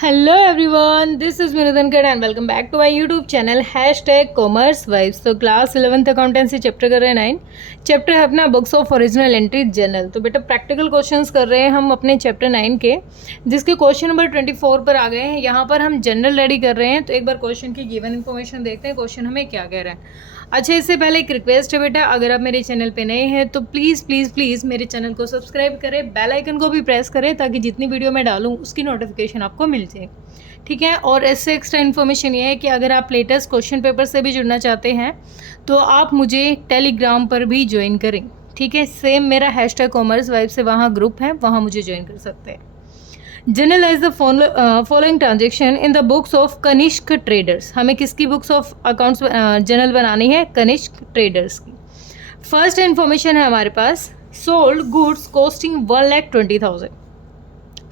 Hello everyone, this is Minudankar and welcome back to my YouTube channel commerce vibes. तो class 11th accountancy chapter कर रहे हैं 9। Chapter है अपना books of original entry journal. तो बेटा प्रैक्टिकल क्वेश्चंस कर रहे हैं हम अपने चैप्टर 9 के, जिसके क्वेश्चन नंबर 24 पर आ गए हैं। यहाँ पर हम जनरल रेडी कर रहे हैं। तो एक बार क्वेश्चन की गिवन इन्फॉर्मेशन देखते हैं, क्वेश्चन हमें क्या कह रहा है। अच्छा, इससे पहले एक रिक्वेस्ट है बेटा, अगर आप मेरे चैनल पे नए हैं तो प्लीज़ प्लीज़ प्लीज़ मेरे चैनल को सब्सक्राइब करें, बेल आइकन को भी प्रेस करें ताकि जितनी वीडियो मैं डालूँ उसकी नोटिफिकेशन आपको मिल जाए, ठीक है। और इससे एक्स्ट्रा इन्फॉर्मेशन ये है कि अगर आप लेटेस्ट क्वेश्चन पेपर से भी जुड़ना चाहते हैं तो आप मुझे टेलीग्राम पर भी ज्वाइन करें, ठीक है। सेम मेरा #कॉमर्स वाइब से वहाँ ग्रुप है, वहाँ मुझे ज्वाइन कर सकते हैं। Journalise the following transaction in the books of Kanishka traders. हमें किसकी बुक्स ऑफ अकाउंट्स जनरल बनानी है? कनिष्क ट्रेडर्स की। फर्स्ट इन्फॉर्मेशन है हमारे पास, सोल्ड गुड्स कॉस्टिंग 1,20,000।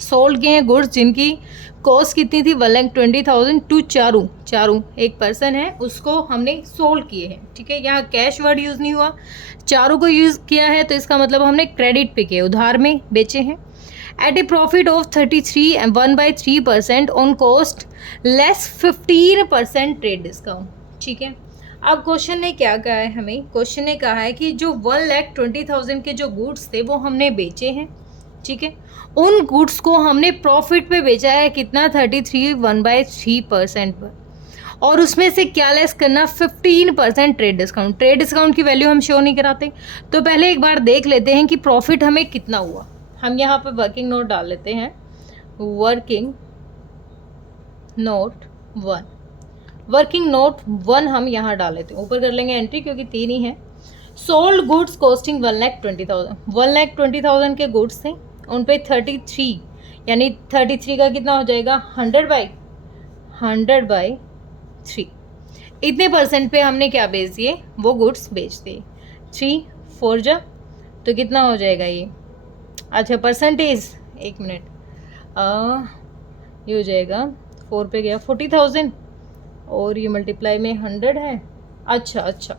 सोल्ड किए हैं गुड्स जिनकी कॉस्ट कितनी थी? 1,20,000 टू चारू एक पर्सन है, उसको हमने सोल्ड किए हैं, ठीक है। यहाँ कैश वर्ड यूज़ नहीं हुआ, चारू को यूज़ किया है, तो इसका मतलब हमने क्रेडिट पे किए, उधार में बेचे हैं। At a profit of 33 and 1/3% on cost less 15% trade discount, ठीक है। अब क्वेश्चन ने क्या कहा है हमें? क्वेश्चन ने कहा है कि जो 1,20,000 के जो गुड्स थे वो हमने बेचे हैं, ठीक है। उन गुड्स को हमने प्रॉफिट पे बेचा है, कितना? 33 1/3% पर, और उसमें से क्या लेस करना? 15% ट्रेड डिस्काउंट। ट्रेड डिस्काउंट की वैल्यू हम शो नहीं कराते, तो पहले एक बार देख लेते हैं कि प्रॉफिट हमें कितना हुआ। हम यहाँ पे वर्किंग नोट डाल लेते हैं, वर्किंग नोट 1। वर्किंग नोट 1 हम यहाँ डाल लेते हैं, ऊपर कर लेंगे एंट्री क्योंकि 3 ही है। Sold goods costing 1,20,000। 1,20,000 के गुड्स थे, उन पे 33 यानी 33 का कितना हो जाएगा? 100/3। इतने परसेंट पे हमने क्या बेच दिए? वो गुड्स बेच दिए। 3 4 जा तो कितना हो जाएगा ये? अच्छा, परसेंटेज, एक मिनट, ये हो जाएगा 4 पे गया 40,000 और ये मल्टीप्लाई में 100 है। अच्छा,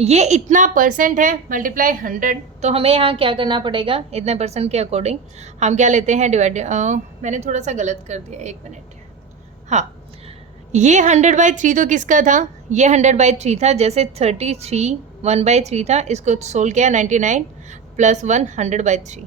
ये इतना परसेंट है मल्टीप्लाई 100, तो हमें यहाँ क्या करना पड़ेगा? इतने परसेंट के अकॉर्डिंग हम क्या लेते हैं? डिवाइड, मैंने थोड़ा सा गलत कर दिया, एक मिनट। हाँ, ये 100/3 तो किसका था? ये 100/3 था। जैसे 33 1/3 था, इसको सोल्व किया 99 + 1 100/3,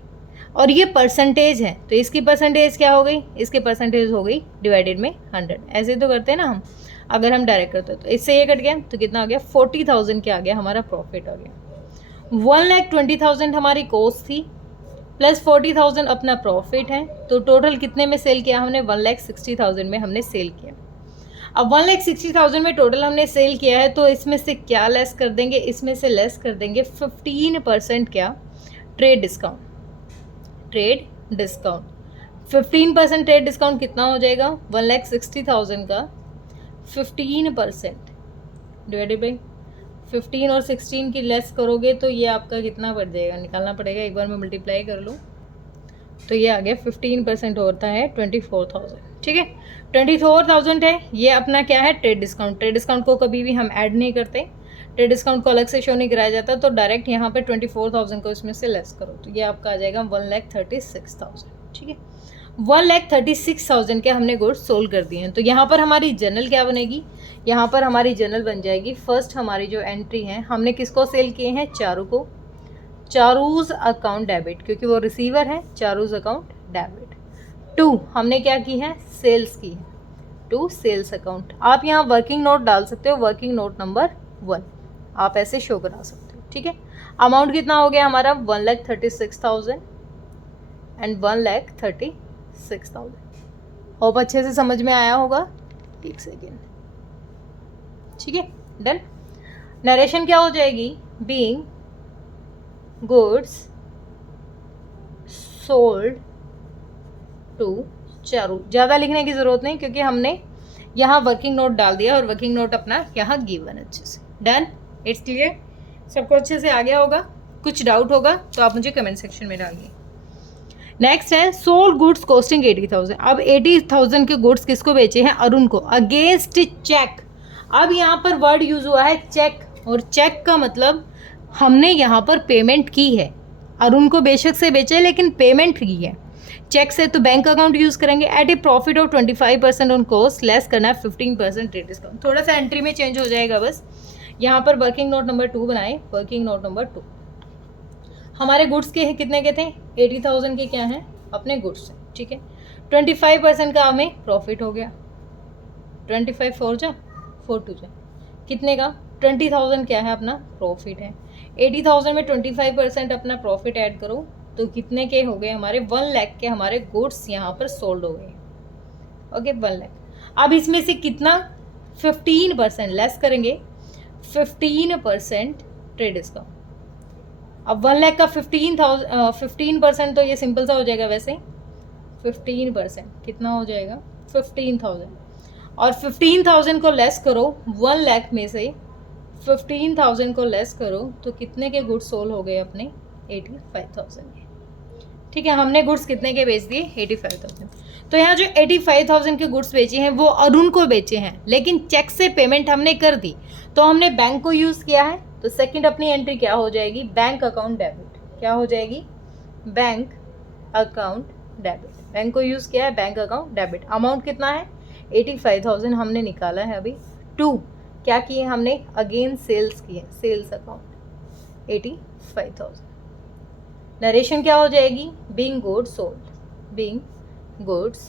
और ये परसेंटेज है, तो इसकी परसेंटेज क्या हो गई? इसकी परसेंटेज हो गई डिवाइडेड में 100। ऐसे तो करते हैं ना हम, अगर हम डायरेक्ट करते तो इससे ये कट गया तो कितना आ गया? 40,000 क्या आ गया? हमारा प्रॉफिट आ गया। 1,20,000 हमारी कॉस्ट थी प्लस 40,000 अपना प्रॉफिट है, तो टोटल कितने में सेल किया हमने? 1,60,000 में हमने सेल किया। अब 1,60,000 में टोटल हमने सेल किया है, तो इसमें से क्या लेस कर देंगे? इसमें से लेस कर देंगे 15% क्या? Trade discount. Trade discount 15% trade discount कितना हो जाएगा? 1,60,000 का 15% डिवाइडेड बाई 15 और 16 की लेस करोगे तो ये आपका कितना बढ़ जाएगा? निकालना पड़ेगा, एक बार मैं मल्टीप्लाई कर लूँ तो ये आ गया 15% होता है 24,000, ठीक है। 24,000 है, ये अपना क्या है? Trade discount. ट्रेड डिस्काउंट को कभी भी हम ऐड नहीं करते, ट्रेड डिस्काउंट को अलग से शो नहीं कराया जाता, तो डायरेक्ट यहाँ पे 24,000 को इसमें से लेस करो तो ये आपका आ जाएगा 1,36,000, ठीक है। 1,36,000 के हमने गुड्स सोल्ड कर दिए हैं। तो यहाँ पर हमारी जनरल क्या बनेगी? यहाँ पर हमारी जनरल बन जाएगी, फर्स्ट हमारी जो एंट्री है, हमने किसको सेल किए हैं? चारू को। चारूज अकाउंट डेबिट, क्योंकि वो रिसीवर है, चारूज अकाउंट डेबिट। 2 हमने क्या की है? सेल्स की है, टू सेल्स अकाउंट। आप यहाँ वर्किंग नोट डाल सकते हो, वर्किंग नोट नंबर 1 आप ऐसे शो करा सकते हो, ठीक है। अमाउंट कितना हो गया हमारा? 1,36,000 एंड 1,36,000। होप अच्छे से समझ में आया होगा। एक सेकेंड, ठीक है, डन। नरेशन क्या हो जाएगी? Being goods sold to Charu. ज़्यादा लिखने की ज़रूरत नहीं क्योंकि हमने यहाँ वर्किंग नोट डाल दिया और वर्किंग नोट अपना यहाँ गिवन अच्छे से। डन, इट्स क्लियर, सबको अच्छे से आ गया होगा। कुछ डाउट होगा तो आप मुझे कमेंट सेक्शन में डालिए। नेक्स्ट है सोल्ड गुड्स कॉस्टिंग 80,000। अब 80,000 के गुड्स किसको बेचे हैं? अरुण को, अगेंस्ट चेक। अब यहाँ पर वर्ड यूज हुआ है चेक, और चेक का मतलब हमने यहाँ पर पेमेंट की है। अरुण को बेशक से बेचे लेकिन पेमेंट की है। चेक से तो बैंक अकाउंट यूज़ करेंगे। At a profit of 25% on cost, less करना है 15% ट्रेड डिस्काउंट। थोड़ा सा एंट्री में चेंज हो जाएगा बस। यहाँ पर वर्किंग नोट नंबर 2 बनाए। वर्किंग नोट नंबर 2 हमारे गुड्स के कितने के थे, 80,000 के क्या हैं अपने गुड्स हैं, ठीक है। 25% का हमें प्रॉफिट हो गया, 25 4 जा 4 2 जा कितने का, 20,000 क्या है अपना प्रॉफिट है। 80,000 में 25% अपना प्रॉफिट ऐड करो तो कितने के हो गए हमारे, 1 लाख के हमारे गुड्स यहाँ पर सोल्ड हो गए। ओके 1 लाख। अब इसमें से कितना 15% लेस करेंगे, 15% ट्रेड डिस्काउंट। अब 1 लाख का 15% तो ये सिंपल सा हो जाएगा वैसे, 15% कितना हो जाएगा 15,000, और 15,000 को लेस करो 1 लाख में से 15,000 को लेस करो तो कितने के गुड्स सोल्ड हो गए अपने 85,000 के, ठीक है। हमने गुड्स कितने के बेच दिए 85,000। तो यहाँ जो 85,000 के गुड्स बेचे हैं वो अरुण को बेचे हैं, लेकिन चेक से पेमेंट हमने कर दी तो हमने बैंक को यूज़ किया है। तो सेकंड अपनी एंट्री क्या हो जाएगी, बैंक अकाउंट डेबिट। क्या हो जाएगी, बैंक अकाउंट डेबिट। बैंक को यूज़ किया है, बैंक अकाउंट डेबिट। अमाउंट कितना है 85,000 हमने निकाला है अभी। 2 क्या किए हमने, अगेन सेल्स किए, सेल्स अकाउंट 85,000। नरेशन क्या हो जाएगी, being goods sold, being goods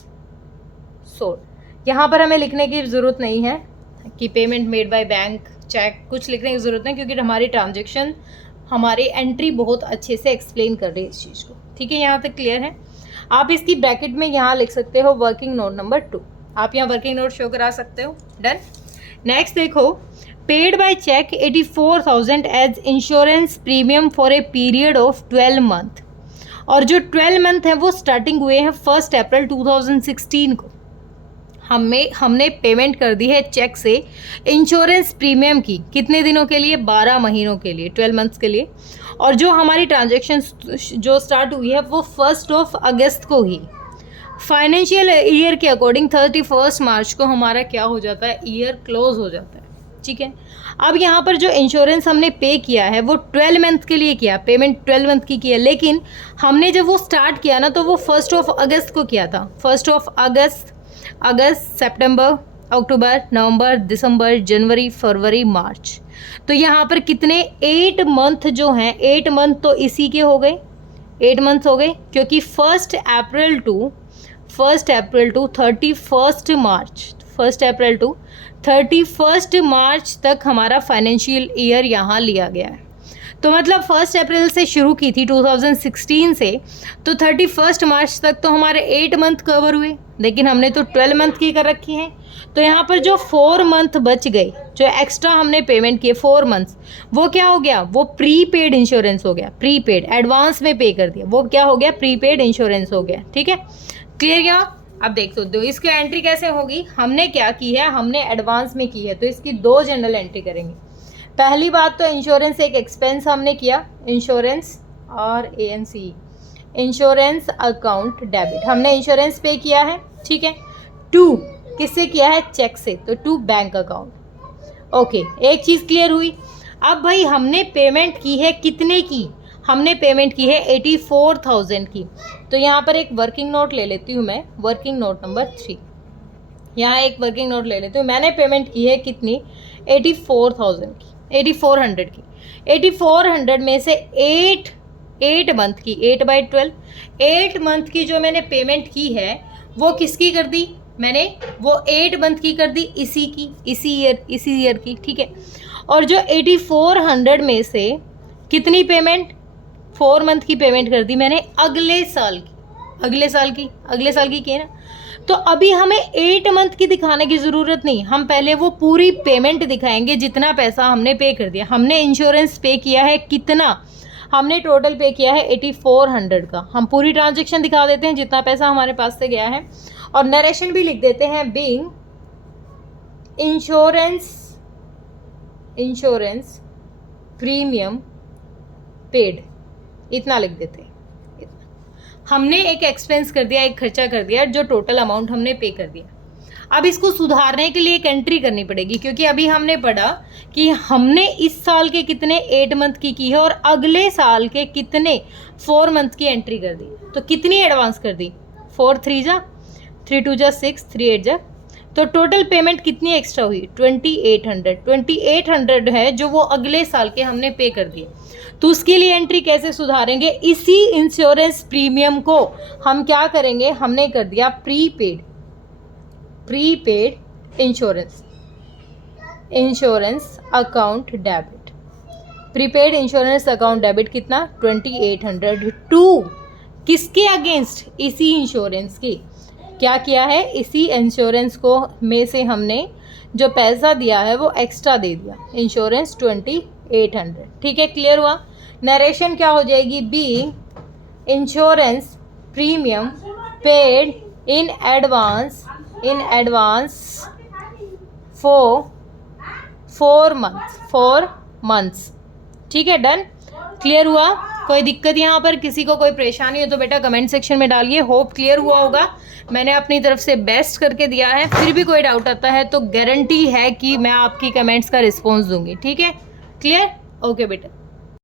sold. यहाँ पर हमें लिखने की ज़रूरत नहीं है कि payment made by bank, cheque, कुछ लिखने की ज़रूरत नहीं, क्योंकि हमारी ट्रांजेक्शन, हमारी एंट्री बहुत अच्छे से एक्सप्लेन कर रही है इस चीज़ को, ठीक है। यहाँ तक क्लियर है। आप इसकी ब्रैकेट में यहाँ लिख सकते हो वर्किंग नोट नंबर 2। आप यहाँ वर्किंग नोट शो करा सकते हो। डन। नेक्स्ट देखो, paid by cheque 84,000 as insurance premium for a period of 12 month. और जो 12 मंथ है वो स्टार्टिंग हुए हैं 1 अप्रैल 2016 को। हमने पेमेंट कर दी है चेक से इंश्योरेंस प्रीमियम की, कितने दिनों के लिए, 12 महीनों के लिए, 12 मंथ्स के लिए। और जो हमारी ट्रांजैक्शन जो स्टार्ट हुई है वो 1 अगस्त को ही। फाइनेंशियल ईयर के अकॉर्डिंग 31 मार्च को हमारा क्या हो जाता है, ईयर क्लोज हो जाता है, ठीक है। अब यहाँ पर जो इंश्योरेंस हमने पे किया है वो 12 मंथ के लिए किया, पेमेंट 12 मंथ की है, लेकिन हमने जब वो स्टार्ट किया ना तो वो 1 अगस्त को किया था। 1 अगस्त, सितंबर, अक्टूबर, नवंबर, दिसंबर, जनवरी, फरवरी, मार्च। तो यहाँ पर कितने 8 मंथ जो हैं, 8 मंथ तो इसी के हो गए, 8 मंथ हो गए, क्योंकि 1 अप्रैल टू 31 मार्च तक हमारा फाइनेंशियल ईयर यहाँ लिया गया है। तो मतलब 1 अप्रैल से शुरू की थी 2016 से, तो 31 मार्च तक तो हमारे 8 मंथ कवर हुए, लेकिन हमने तो 12 मंथ की कर रखी हैं। तो यहाँ पर जो 4 मंथ बच गए, जो एक्स्ट्रा हमने पेमेंट किए 4 मंथ्स, वो क्या हो गया, वो प्रीपेड इंश्योरेंस हो गया। प्रीपेड, एडवांस में पे कर दिया, वो क्या हो गया, प्रीपेड इंश्योरेंस हो गया, ठीक है। क्लियर क्या। अब देख सकते हो इसकी एंट्री कैसे होगी। हमने क्या की है, हमने एडवांस में की है, तो इसकी 2 जनरल एंट्री करेंगे। पहली बात तो इंश्योरेंस एक एक्सपेंस हमने किया, इंश्योरेंस और ANC, इंश्योरेंस अकाउंट डेबिट, हमने इंश्योरेंस पे किया है, ठीक है। 2 किससे किया है, चेक से, तो 2 बैंक अकाउंट। ओके, एक चीज़ क्लियर हुई। अब भाई हमने पेमेंट की है कितने की, हमने पेमेंट की है 84,000 की। तो यहाँ पर एक वर्किंग नोट ले लेती हूँ मैं, वर्किंग नोट नंबर 3। यहाँ एक वर्किंग नोट ले लेती हूँ। मैंने पेमेंट की है कितनी, 84,000 की, 8400 की। 8400 में से 8 मंथ की, 8/12, 8 मंथ की जो मैंने पेमेंट की है वो किसकी कर दी मैंने, वो 8 मंथ की कर दी, इसी ईयर की, ठीक है। और जो 8400 में से कितनी पेमेंट, 4 मंथ की पेमेंट कर दी मैंने अगले साल की की ना। तो अभी हमें 8 मंथ की दिखाने की ज़रूरत नहीं, हम पहले वो पूरी पेमेंट दिखाएंगे जितना पैसा हमने पे कर दिया। हमने इंश्योरेंस पे किया है कितना, हमने टोटल पे किया है 8400 का। हम पूरी ट्रांजैक्शन दिखा देते हैं जितना पैसा हमारे पास से गया है, और नरेशन भी लिख देते हैं, बीइंग इंश्योरेंस प्रीमियम पेड, इतना लिख देते हैं। हमने एक एक्सपेंस कर दिया, एक खर्चा कर दिया, जो टोटल अमाउंट हमने पे कर दिया। अब इसको सुधारने के लिए एक एंट्री करनी पड़ेगी, क्योंकि अभी हमने पढ़ा कि हमने इस साल के कितने 8 मंथ की है और अगले साल के कितने 4 मंथ की एंट्री कर दी। तो कितनी एडवांस कर दी, 4 3 जा, 3 2 जा 6, 3 8 जा, तो टोटल पेमेंट कितनी एक्स्ट्रा हुई? 2800 है जो वो अगले साल के हमने पे कर दिए। तो उसके लिए एंट्री कैसे सुधारेंगे? इसी इंश्योरेंस प्रीमियम को हम क्या करेंगे, हमने कर दिया prepaid insurance account debit. Prepaid insurance account debit कितना? 2800 टू किसके अगेंस्ट? इसी इंश्योरेंस की। क्या किया है? इसी इंश्योरेंस को में से हमने जो पैसा दिया है वो एक्स्ट्रा दे दिया, इंश्योरेंस 2800। ठीक है, क्लियर हुआ? नरेशन क्या हो जाएगी? Be insurance premium paid in advance for 4 months. ठीक है, डन, क्लियर हुआ? कोई दिक्कत यहाँ पर, किसी को कोई परेशानी हो तो बेटा कमेंट सेक्शन में डालिए। होप क्लियर हुआ होगा, मैंने अपनी तरफ से बेस्ट करके दिया है। फिर भी कोई डाउट आता है तो गारंटी है कि मैं आपकी कमेंट्स का रिस्पॉन्स दूंगी। ठीक है, क्लियर? ओके बेटा।